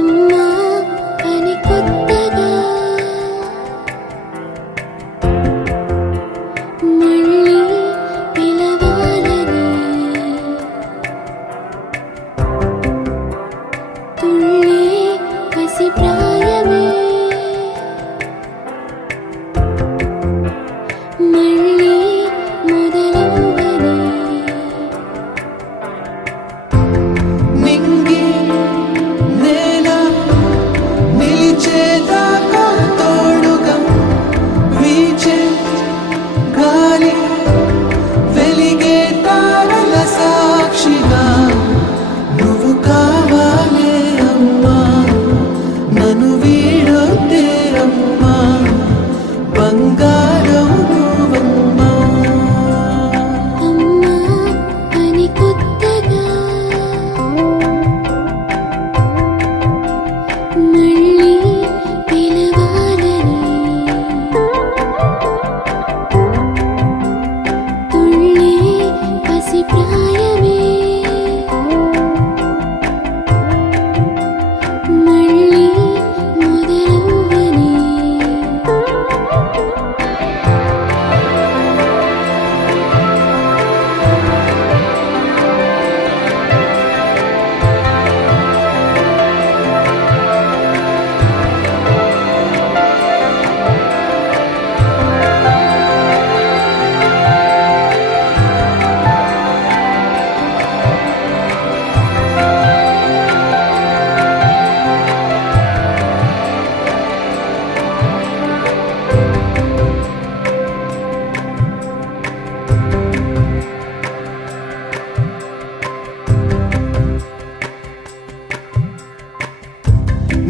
అమ్మా అని కొత్తగా మళ్ళీ పిలవాలని తుళ్ళే పసి ప్రాయమే మళ్ళీ మొదలవ్వని నింగి నేల నిలిచేదాకా తోడుగా వీచే గాలి వెలిగే తారల సాక్షిగా నువ్వు కావాలే అమ్మా నన్ను వీడొద్దే అమ్మా బంగారం నువ్వమ్మా అమ్మా అని కొత్తగా మళ్ళీ పిలవాలని తుళ్ళే పసి ప్రాయమే మళ్ళీ మొదలవ్వని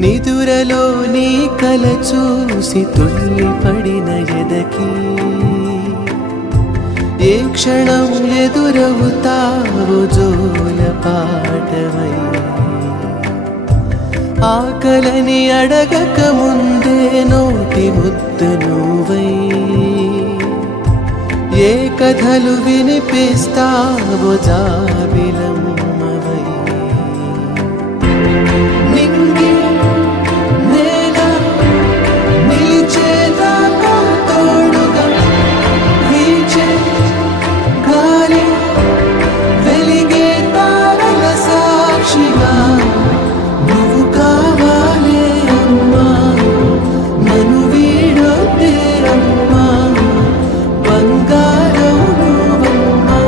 నిదురలో నీ కల చూసి తుల్లిపడిన ఎదకి ఏ క్షణం ఎదురవుతావో జోల పాటవై ఆకలని అడగక ముందే నోటి ముద్దు నువ్వై ఏ కథలు వినిపిస్తావో జాబిలమ్మవై నింగి నేల నిలిచేదాకా తోడుగా వీచే గాలి వెలిగే తారల సాక్షిగా నువ్వు కావాలే అమ్మా నన్ను వీడొద్దే అమ్మా బంగారం నువ్వమ్మా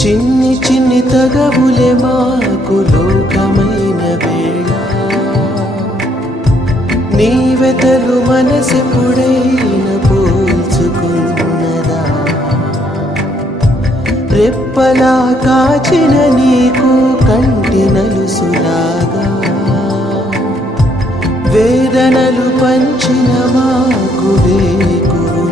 చిన్ని చిన్ని తగవులే మాకు లోకమైన వేళ నీ వెతలు మనసెప్పుడైనా పోల్చుకున్నదా రెప్పలా కాచిన నీకు కంటి నలుసులాగా వేదనలు పంచిన మాకు వేకువు